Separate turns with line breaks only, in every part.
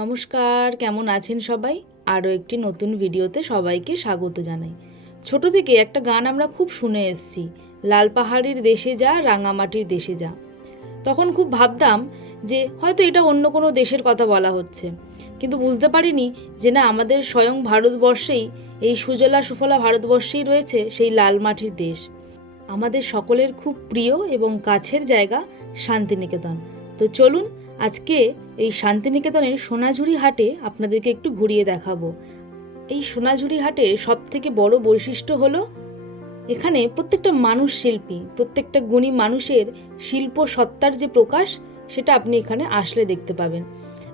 নমস্কার, কেমন আছেন সবাই? আরও একটি নতুন ভিডিওতে সবাইকে স্বাগত জানাই। ছোট থেকে একটা গান আমরা খুব শুনে এসেছি, লাল পাহাড়ির দেশে যা, রাঙামাটির দেশে যা। তখন খুব ভাবতাম যে হয়তো এটা অন্য কোনো দেশের কথা বলা হচ্ছে। কিন্তু বুঝতে পারিনি যে না, আমাদের স্বয়ং ভারতবর্ষেই, এই সুজলা সুফলা ভারতবর্ষেই রয়েছে সেই লাল মাটির দেশ। আমাদের সকলের খুব প্রিয় এবং কাছের জায়গা শান্তিনিকেতন। তো চলুন আজকে এই শান্তিনিকেতনের সোনাঝুরি হাটে আপনাদেরকে একটু ঘুরিয়ে দেখাবো। এই সোনাঝুরি হাটের সব থেকে বড় বৈশিষ্ট্য হলো, এখানে প্রত্যেকটা মানুষ শিল্পী, প্রত্যেকটা গুণী মানুষের শিল্প সত্তার যে প্রকাশ, সেটা আপনি এখানে আসলে দেখতে পাবেন।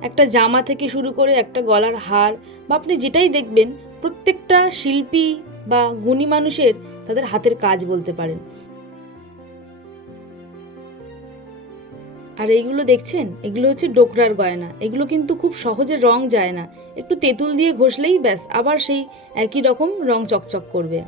একটা জামা থেকে শুরু করে একটা গলার হার বা আপনি যেটাই দেখবেন, প্রত্যেকটা শিল্পী বা গুণী মানুষের তাদের হাতের কাজ বলতে পারেন। আর এইগুলো দেখছেন? এগুলো হচ্ছে ডোকরার গয়না। এগুলো কিন্তু খুব সহজে রং যায় না। একটু তেঁতুল দিয়ে ঘষলেই ব্যাস, আবার সেই একই রকম রং চকচক করবে।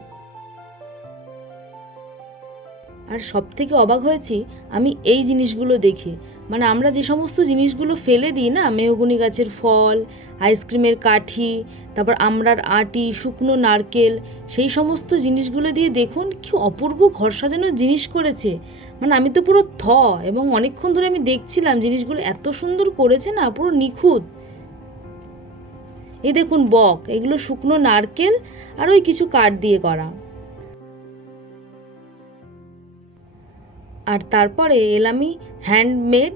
আর সব থেকে অবাক হয়েছি, আমি এই জিনিসগুলো দেখে। মানে আমরা যে সমস্ত জিনিসগুলো ফেলে দিই না, মেহগুনি গাছের ফল, আইসক্রিমের কাঠি, তারপর আমরার আটি, শুকনো নারকেল, সেই সমস্ত জিনিসগুলো দিয়ে দেখুন কি অপূর্ব ঘর সাজানোর জিনিস করেছে। মানে আমি তো পুরো থ, এবং অনেকক্ষণ ধরে আমি দেখছিলাম জিনিসগুলো এত সুন্দর করেছে না, পুরো নিখুঁত। এই দেখুন বক, এগুলো শুকনো নারকেল আর ওই কিছু কাঠ দিয়ে করা। আর তারপরে এলামই হ্যান্ডমেড,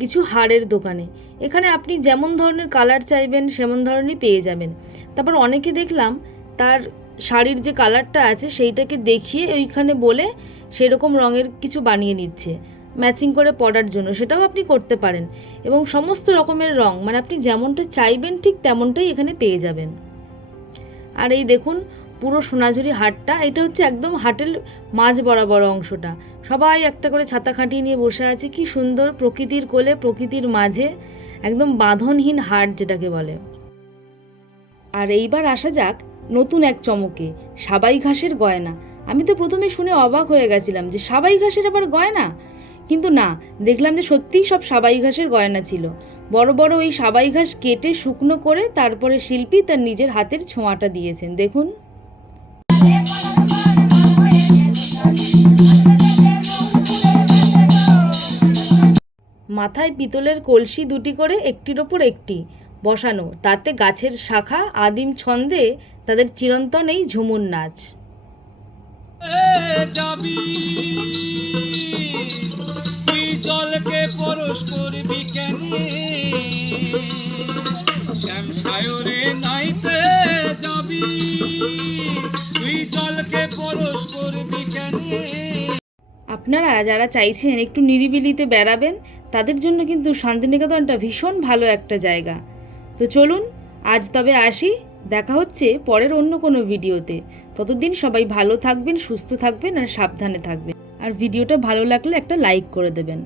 কিছু হাড়ের দোকানে। এখানে আপনি যেমন ধরনের কালার চাইবেন, সেমন ধরনেরই পেয়ে যাবেন। তারপর অনেকে দেখলাম, তার শাড়ির যে কালারটা আছে, সেইটাকে দেখিয়ে ওইখানে বলে সেরকম রঙের কিছু বানিয়ে নিচ্ছে, ম্যাচিং করে পরার জন্য। সেটাও আপনি করতে পারেন। এবং সমস্ত রকমের রং মানে আপনি যেমনটা চাইবেন, ঠিক তেমনটাই এখানে পেয়ে যাবেন। আর এই দেখুন পুরো সোনাঝুরি হাটটা, এটা হচ্ছে একদম হাটের মাঝ বরাবর অংশটা। সবাই একটা করে ছাতা খাটিয়ে নিয়ে বসে আছে। কি সুন্দর প্রকৃতির কোলে, প্রকৃতির মাঝে, একদম বাঁধনহীন হাট যেটাকে বলে। আর এইবার আসা যাক নতুন এক চমকে, সাবাই ঘাসের গয়না। আমি তো প্রথমে শুনে অবাক হয়ে গেছিলাম যে সাবাই ঘাসের আবার গয়না? কিন্তু না, দেখলাম যে সত্যিই সব সাবাই ঘাসের গয়না ছিল। বড় বড় ওই সাবাই ঘাস কেটে শুকনো করে তারপরে শিল্পী তার নিজের হাতের ছোঁয়াটা দিয়েছেন। দেখুন। মাথায় পিতলের কলসি দুটি করে একটির ওপর একটি বসানো, তাতে গাছের শাখা, আদিম ছন্দে তাদের চিরন্তন এই ঝুমুর নাচ।
নাইতে যাবি তুই জলকে পরশ করবি
আপনারা যারা চাইছেন একটু নিরিবিলিতে বেড়াবেন, তাদের জন্য কিন্তু শান্তিনিকেতনটা ভীষণ ভালো একটা জায়গা। তো চলুন, আজ তবে আসি, দেখা হচ্ছে পরের অন্য কোনো ভিডিওতে। ততদিন সবাই ভালো থাকবেন, সুস্থ থাকবেন আর সাবধানে থাকবেন। আর ভিডিওটা ভালো লাগলে একটা লাইক করে দেবেন।